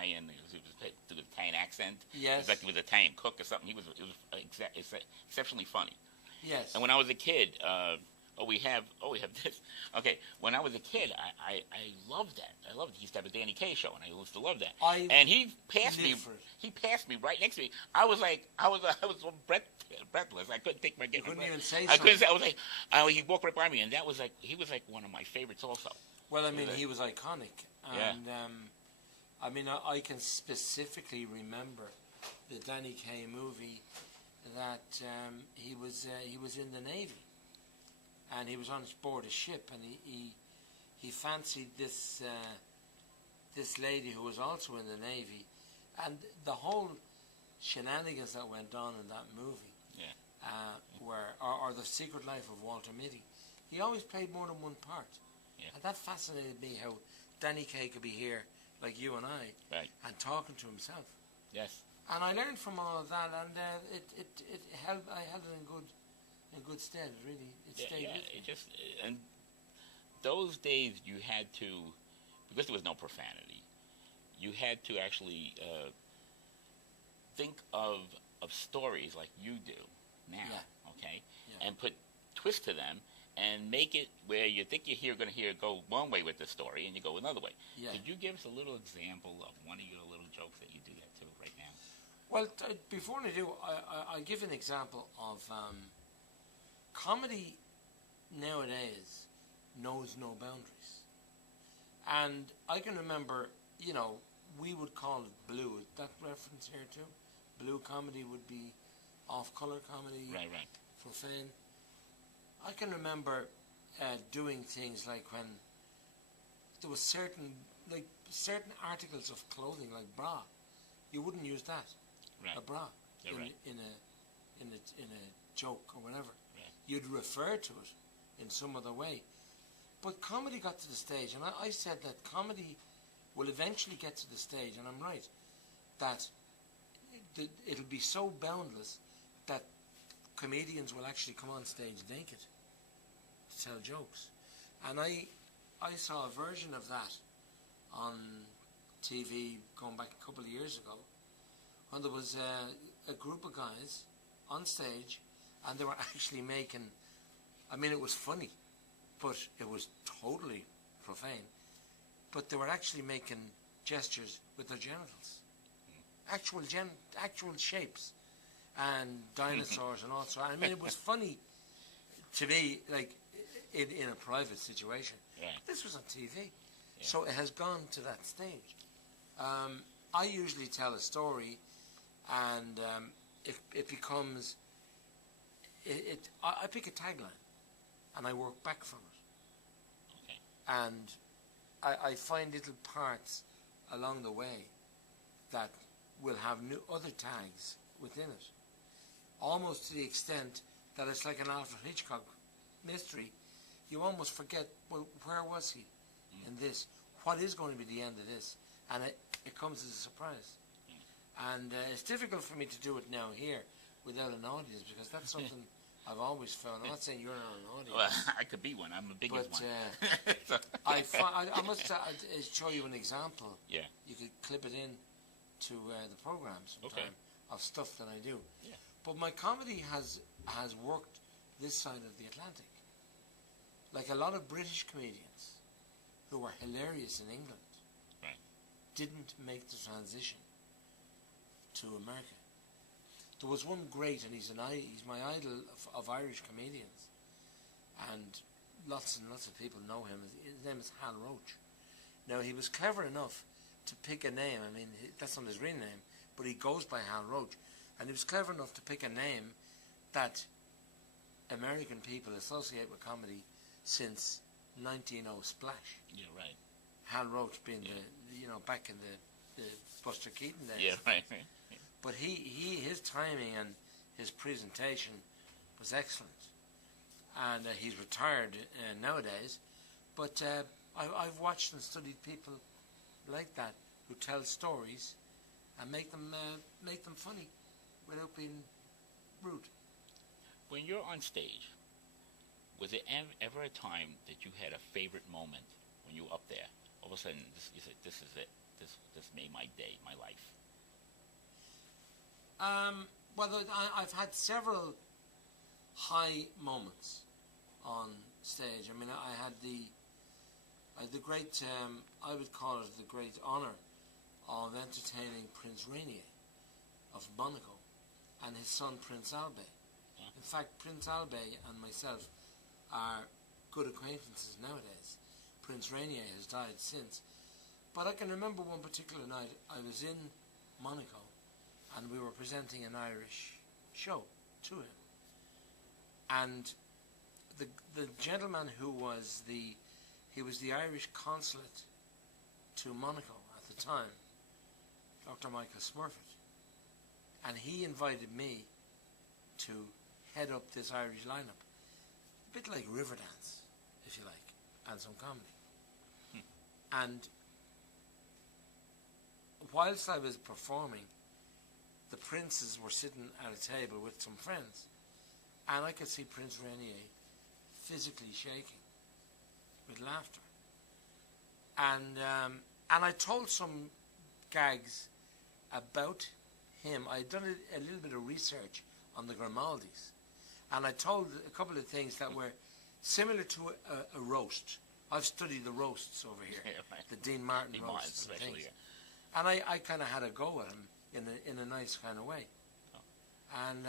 Italian. He was the Italian accent. Yes. It was like he was an Italian cook or something. It was exceptionally funny. Yes. And when I was a kid, we have this. Okay, when I was a kid, I loved that. I loved it. He used to have a Danny Kaye show, and I used to love that. And he passed me. He passed me right next to me. I was so breathless. I couldn't take my get. You couldn't even say I couldn't something. say. I was like, he walked right by me, and he was like one of my favorites also. Well, I mean, he was iconic, and I mean, I can specifically remember the Danny Kaye movie that he was in the Navy, and he was on board a ship, and he fancied this lady who was also in the Navy, and the whole shenanigans that went on in that movie, or The Secret Life of Walter Mitty. He always played more than one part, and that fascinated me, how Danny Kaye could be here like you and I, and talking to himself. Yes. And I learned from all of that, and I held it in good stead. Really, it stayed with me. And those days you had to, because there was no profanity, you had to actually think of stories like you do now, and put twist to them, and make it where you think you're going to hear it go one way with the story, and you go another way. Yeah. Could you give us a little example of one of your little jokes that you do that too right now? Well, before I do, I give an example of comedy nowadays knows no boundaries. And I can remember, we would call it blue. Is that reference here too? Blue comedy would be off-color comedy. Right. Profane. I can remember doing things like when there was certain articles of clothing, like bra. You wouldn't use that. Right. A bra in a joke or whatever. Right. You'd refer to it in some other way. But comedy got to the stage, and I said that comedy will eventually get to the stage, and I'm right, that it'll be so boundless that comedians will actually come on stage naked to tell jokes. And I saw a version of that on TV going back a couple of years ago, when there was a group of guys on stage, and they were actually making, I mean, it was funny, but it was totally profane, but they were actually making gestures with their genitals, actual shapes, and dinosaurs and all sorts. I mean, it was funny to me, like in a private situation. Yeah. This was on TV, so it has gone to that stage. I usually tell a story, and it becomes. I pick a tagline, and I work back from it. Okay. And I find little parts along the way that will have new other tags within it, almost to the extent that it's like an Alfred Hitchcock mystery. You almost forget, well, where was he in this? What is going to be the end of this? And it comes as a surprise. And it's difficult for me to do it now here without an audience, because that's something I've always found. I'm not saying you're not an audience. Well, I could be one. I'm the biggest one. I must show you an example. Yeah. You could clip it in to the program sometime of stuff that I do. Yeah. But my comedy has worked this side of the Atlantic. Like a lot of British comedians who were hilarious in England didn't make the transition to America. There was one great, and he's my idol of Irish comedians, and lots and lots of people know him. His name is Hal Roach. Now, he was clever enough to pick a name. I mean, that's not his real name, but he goes by Hal Roach. And he was clever enough to pick a name that American people associate with comedy since 1900 Splash. Yeah, right. Hal Roach being back in the Buster Keaton days. Yeah, right. But his timing and his presentation was excellent. And he's retired nowadays. But I've watched and studied people like that who tell stories and make them funny without being rude. When you're on stage, was there ever a time that you had a favorite moment when you were up there? all of a sudden you said, "This is it. This made my day, my life." Well, I've had several high moments on stage. I mean, I had the great, I would call it the great honour of entertaining Prince Rainier of Monaco and his son Prince Albert. Yeah. In fact, Prince Albert and myself are good acquaintances nowadays. Prince Rainier has died since. But I can remember one particular night I was in Monaco and we were presenting an Irish show to him. And the gentleman who was the Irish consulate to Monaco at the time, Dr. Michael Smurfett, and he invited me to head up this Irish lineup, a bit like Riverdance, if you like, and some comedy. And whilst I was performing, the princes were sitting at a table with some friends, and I could see Prince Rainier physically shaking with laughter. And I told some gags about him. I'd done a little bit of research on the Grimaldis, and I told a couple of things that were similar to a roast. I've studied the roasts over here, Yeah, right. the Dean Martin Dean roasts Martin, and things. yeah. And I kind of had a go at him in a nice kind of way. Oh. And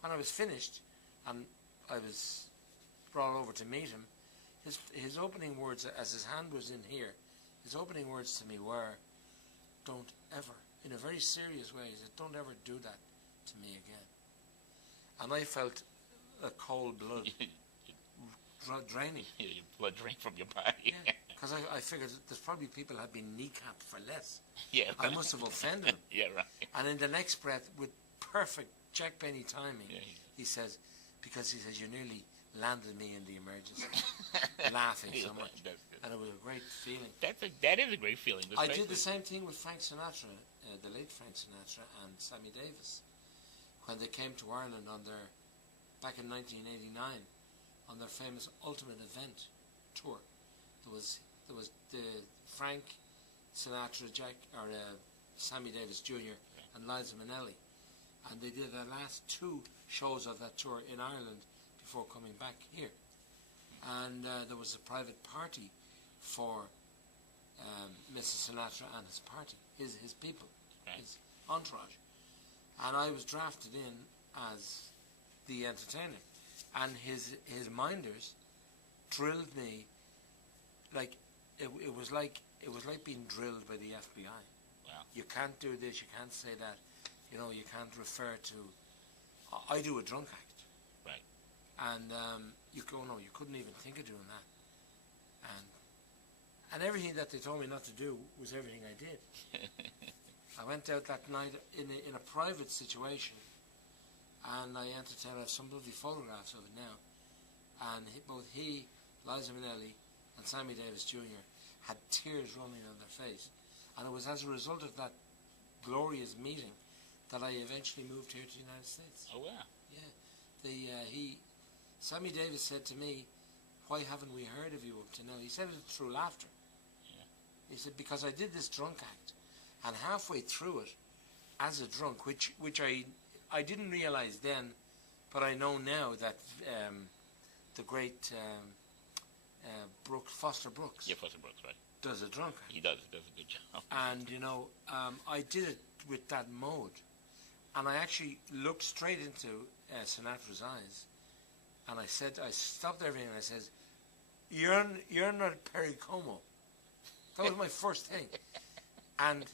when I was finished, and I was brought over to meet him, his opening words, as his hand was in here, his opening words to me were, "Don't ever," in a very serious way, he said, "Don't ever do that to me again." And I felt a cold blood draining. Your blood drained from your body. Because I figured that there's probably people have been kneecapped for less. Yeah, I must have offended him. Yeah, right. And in the next breath, with perfect Jack Benny timing, Yeah, he says, "You nearly landed me in the emergency," laughing so much. That's good. And it was a great feeling. That is a great feeling. I did the same thing with Frank Sinatra, the late Frank Sinatra, and Sammy Davis, when they came to Ireland back in 1989, on their famous Ultimate Event tour. There was the Frank Sinatra, Sammy Davis Jr. and Liza Minnelli, and they did the last two shows of that tour in Ireland before coming back here. And there was a private party for Mrs. Sinatra and his party, his people, Right. his entourage. And I was drafted in as the entertainer, and his minders drilled me like it was like being drilled by the FBI. Wow. You can't do this, you can't say that, you can't refer to. I do a drunk act, Right. and you couldn't even think of doing that, and everything that they told me not to do was everything I did. I went out that night in a private situation, and I entertained. I have some lovely photographs of it now, and both he, Liza Minnelli, and Sammy Davis Jr. had tears running on their face, and it was as a result of that glorious meeting that I eventually moved here to the United States. Oh, wow. Yeah, Sammy Davis said to me, "Why haven't we heard of you up to now?" He said it through laughter. Yeah. He said, "Because I did this drunk act, and halfway through it, as a drunk, which I didn't realize then, but I know now that the great Foster Brooks Yeah, Foster Brooks, right. does a drunk act. He does a good job. And, I did it with that mode. And I actually looked straight into Sinatra's eyes. And I stopped everything and I said, you're not Perry Como. That was my first thing. And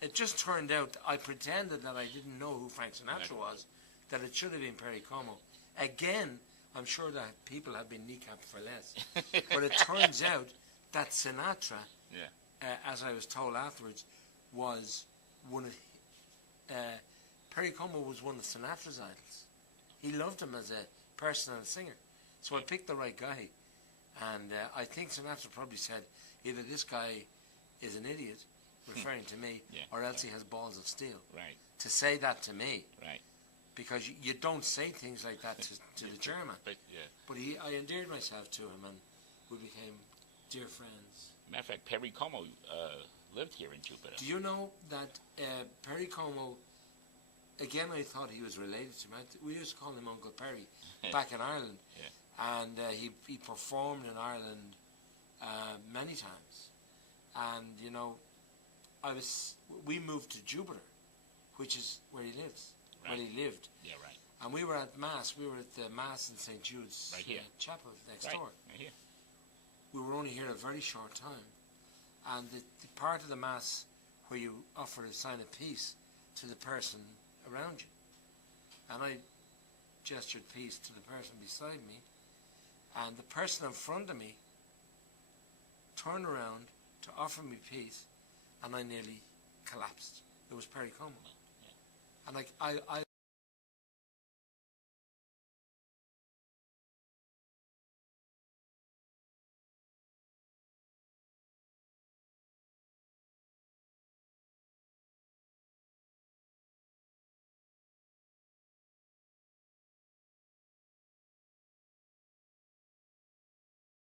it just turned out I pretended that I didn't know who Frank Sinatra was, that it should have been Perry Como. Again, I'm sure that people have been kneecapped for less. But it turns out that Sinatra, as I was told afterwards, was one of... Perry Como was one of Sinatra's idols. He loved him as a person and a singer. So I picked the right guy. And I think Sinatra probably said, either this guy is an idiot, referring to me, or else he has balls of steel. Right. To say that to me. Right. Because you don't say things like that to the chairman. But I endeared myself to him, and we became dear friends. Matter of fact, Perry Como lived here in Jupiter. Do you know that Perry Como, again, I thought he was related to me. We used to call him Uncle Perry back in Ireland. Yeah. And he performed in Ireland many times. And, you know, we moved to Jupiter, which is where he lives, Right. where he lived. Yeah, right. And we were at Mass. We were at the Mass in St. Jude's Right here. chapel next Right. door. Right here. We were only here a very short time. And the part of the Mass where you offer a sign of peace to the person around you. And I gestured peace to the person beside me. And the person in front of me turned around to offer me peace, and I nearly collapsed. It was Perry Como. Yeah. And I